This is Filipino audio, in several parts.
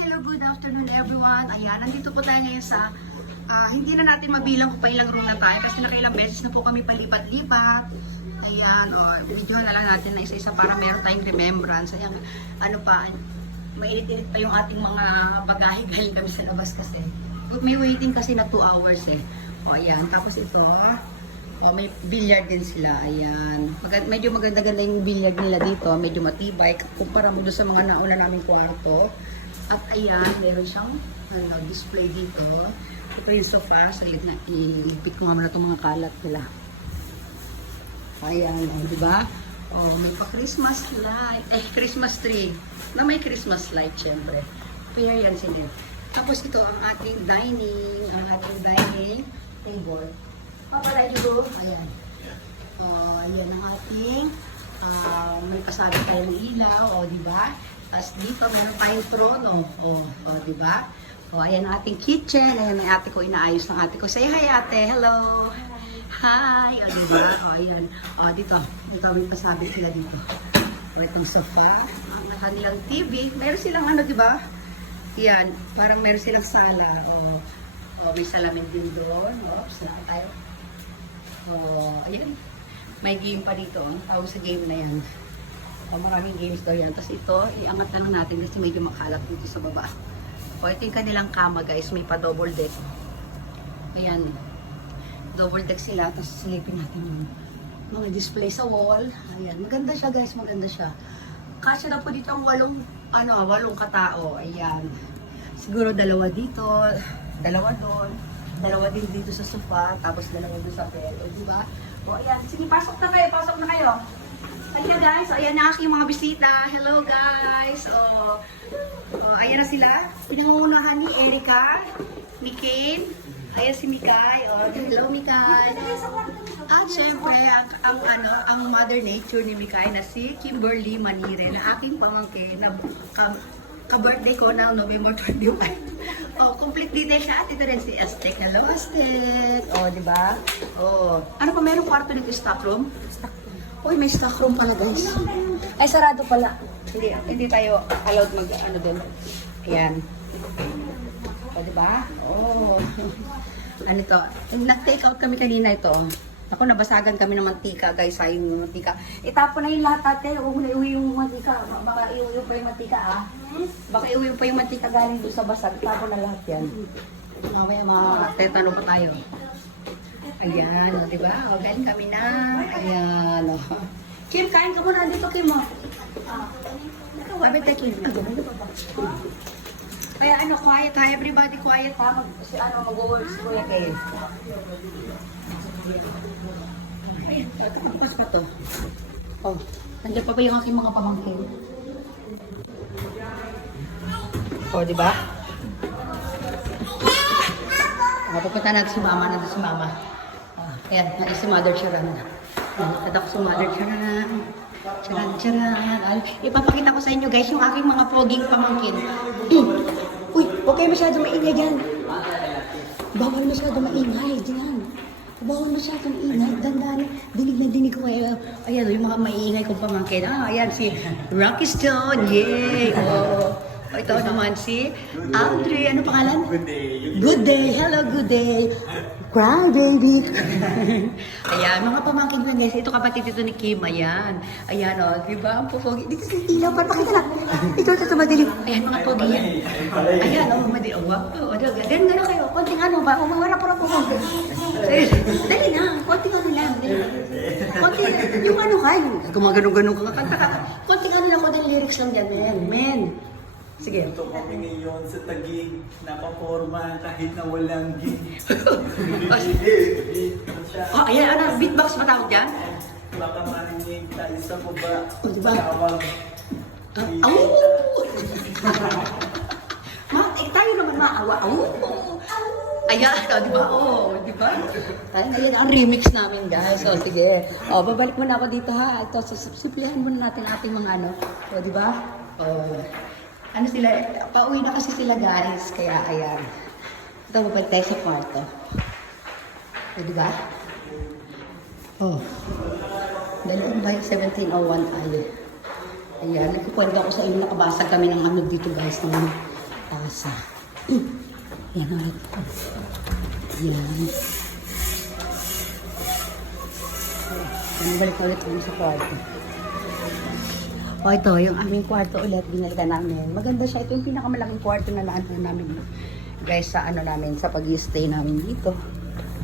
Hello, good afternoon everyone. Ayan, nandito po tayo ngayon sa, hindi na natin mabilang kung pailang room na tayo kasi nakailang beses na po kami palipat-lipat. Ayan, video na lang natin na isa-isa para meron tayong remembrance. Ayan, ano pa, mainit-init pa yung ating mga bagahe galing kami sa labas kasi. May waiting kasi na 2 hours eh. Ayan, tapos ito, may billiard din sila. Ayan, medyo maganda-ganda yung billiard nila dito, medyo matibay kumpara mo doon sa mga nauna naming kwarto. At ayan, meron siyang display dito. Ito yung sofa. Saglit na, iligpit ko nga muna itong mga kalat nila. Ayan, di ba? May pa-Christmas light. Christmas tree. Na may Christmas light, syempre. Fair yan sila. Tapos ito ang ating dining. Ang ating dining table. Papalay nyo. Ayan. Ayan ang ating may pasabi tayong ilaw. Di ba? Tapos dito, meron tayong trono. Di ba? Ayan ang ating kitchen. Ayan ang ate ko, inaayos ng ate ko. Say hi, ate. Hello. Hi. Di ba? Ayan. Dito. Ito, may pasabi sila dito. Itong sofa. Ang kanilang TV. Meron silang di ba? Ayan. Parang meron silang sala. May salamin din doon. Saan tayo? Ayan. May game pa dito. Ang tawag sa game na yan. Maraming games daw yan. Tapos ito, iangat na lang natin kasi medyo makalat dito sa baba. Ito yung kanilang kama guys. May pa double deck. Ayan. Double deck sila. Tapos silipin natin yung mga display sa wall. Ayan. Maganda siya guys. Maganda siya. Kasya na po dito ang 8 katao. Ayan. Siguro 2 dito. 2 doon. 2 din dito sa sofa. Tapos 2 doon sa bed. Diba? Ayan. Sige, pasok na kayo. Pasok na kayo. Ayan guys, ayan na aking mga bisita. Hello guys. Ayan na sila. Pinangungunahan ni Erica, ni Kane. Ayan si Mikay. Hello Mikay. At syempre, ang mother nature ni Mikay na si Kimberly Manire na aking pamangkin na ka-birthday ko na November 21. Complete detail siya. At ito rin si Aztec. Hello Aztec. Di ba? Ano pa merong kwarto nito? Stock room? Uy, may stock room pala guys. Ay, sarado pala. Hindi tayo allowed doon. Ayan. Diba? Ano to? Nag-take out kami kanina ito. Ako, nabasagan kami ng mantika guys. Sayang yung mantika. Itapon na yung lahat ate. Huwag mo na iuwi yung mantika. Baka iuwi pa yung mantika Baka iuwi pa yung mantika galing doon sa basag. Itapon na lahat yan. Mamaya tanong pa tayo. Ayan, di ba? Galing kami na. Ayan, Kim, kain ka muna dito, Kim, Kapit tayo, Kim. Kaya quiet ha. Everybody quiet ha. Mag-work si Kuya Kim. Ayan, bukas pa to. Nandiyan pa ba yung aking mga pamangkin? Di ba? Pupunta natin si Mama. Nandun si Mama. Ayan, si Mother Charan. At ako si Mother Charan. Charan. Ipapakita ko sa inyo guys yung aking mga poging pamangkin. Uy, huwag kayo masyado maingay dyan. Bawal masyado maingay dyan. Bawal masyado maingay. Dandan. Dinig na dinig ko kayo. Ayan, yung mga maiingay kong pamangkin. Ayan, si Rocky Stone. Yay! Ito naman si Andre. Ano pangalan? Good day. Good day. Hello, good day. Cry, baby. Ayan, mga pamangkin na guys. Ito kapatid ito ni Kim. Ayan. Ayan, di ba? Ang pupogi. Dito sa ilaw. Pakita lang. Ito, madilim. Ayan, mga pogi yan. Ayan, madilim. Ganun kayo. Konting ba? Wala pa po. Dali na. Konting lang. Konting, yung kayo. Gumagano-gano ka. Konting lang ko ng lyrics lang dyan, men. Sige. Ito kami ngayon sa Taguig, napaporma kahit na walang gig. Ayan, beatbox matawag dyan? Baka marinig tayo sa baba. Diba? Tawag. Tayo naman maawa. Ayan, diba? Diba? Ayan, ang remix namin guys. Sige. Babalik muna ako dito ha. Ito, simplihan muna natin ating mga diba? Sila, pauwi na kasi sila guys, kaya ayan. Ito, babalik tayo sa kwarto. Diba? Dalawang ba yung 1701 tayo. Ayan, nagkukwento ako sa inyo, nakabasag kami ng dito guys, ng tasa. Yan ulit po. Yan. Balik ulit kami sa kwarto. O ito, yung aming kwarto ulit, binalikan namin. Maganda siya. Ito yung pinakamalaking kwarto na naan namin. Guys, sa ano namin, sa pag-stay namin dito.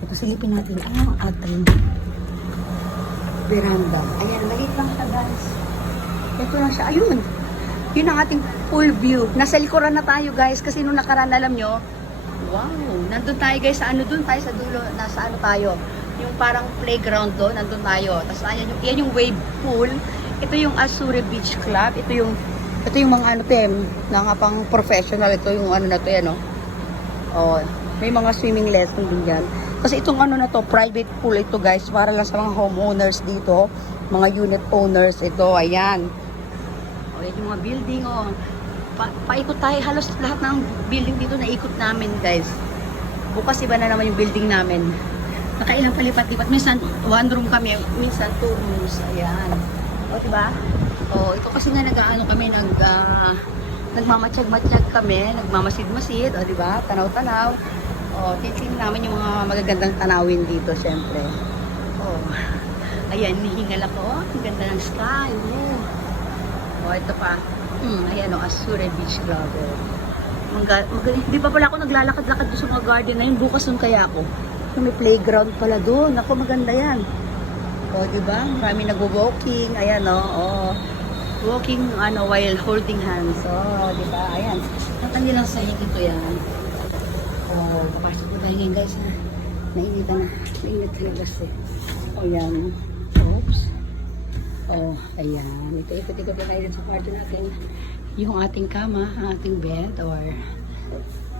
Tapos silipin natin ang ating veranda. Ayan, maliit lang siya guys. Ito lang siya. Ayun. Yun ang ating full view. Nasa likuran na tayo guys. Kasi nung nakaraan, alam nyo, wow, nandun tayo guys sa ano dun tayo sa dulo. Nasa ano tayo. Yung parang playground doon, nandun tayo. Tapos ayan, yan yung wave pool. Ito yung Azure Beach Club. Ito yung mga ano mga pang professional. Ito yung ano na to yan, no? Oh, may mga swimming lesson din dyan. Kasi itong ano na to, private pool ito guys, para lang sa mga homeowners dito, mga unit owners. Ito, ayan. O, yan yung mga building, oh. Paikot tayo, halos lahat ng building dito naikot namin guys. Bukas iba na naman yung building namin. Nakailang palipat-lipat. Minsan, one room kami, minsan two rooms. Ayan. O, diba? O, ito kasi nga nag-ano kami, nagmamatsyag-matsyag kami, nagmamasid-masid, o, diba? Tanaw-tanaw. O, titin namin yung mga magagandang tanawin dito, syempre. O, ayan, nihingal ako. Ang ganda ng sky. O, ito pa. Ayan, o, Azure Beach Club. Di pa pala ako naglalakad-lakad doon sa mga garden na yun. Bukas nun kaya ako. May playground pala doon. Ako, maganda yan. O, diba? Marami nag-walking. Ayan, o. Walking, while holding hands. O, diba? Ayan. Nakandilang sahig ito yan. O, kapasok ko tayo ngayon, guys, ha? Nainita na. Nainit talaga siya. O, yan. Oops. O, ayan. Ito, ikot-ikot na tayo sa kwarto natin. Yung ating kama, ang ating bed, or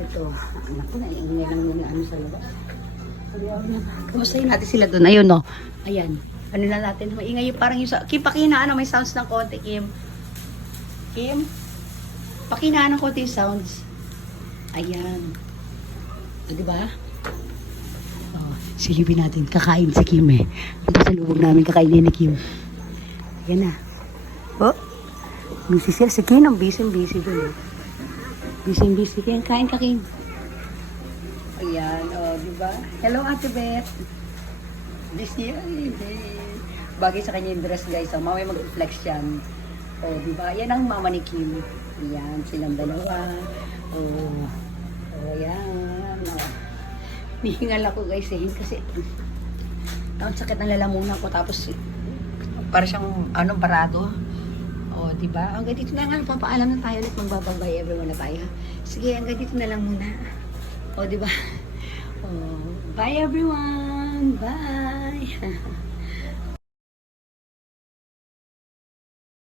ito. Anak ko, naingay lang muna sa labas. Kamustahin natin sila doon. Ayun, no. Ayan. Ano na natin. Maingay yung parang yung... Kim, pakinaan. May sounds ng konti, Kim. Kim? Pakinaan ng konti yung sounds. Ayan. O, diba? O, silipin natin. Kakain si Kim eh. Ito sa lubog namin kakainin ni Kim. Ayan na. O. Busy siya. Si Kim ang busy-busy doon. Busy-busy. Kain ka, Kim. Ayan, o, diba? Hello, Ate Beth. Busy, ay, bagay sa kanya yung dress, guys. So, mamaya mag-flex yan. O, diba? Yan ang mama ni Kim. Ayan, silang dalawa. O, ayan. O. Nihingal ako, guys, eh. Kasi, ang sakit ng lalamunan ko. Tapos, para siyang, barado. O, diba? Hanggang dito na nga, papaalam na tayo ulit. Magbababay everyone na tayo. Sige, hanggang dito na lang muna. O, diba? Oh, bye everyone! Bye!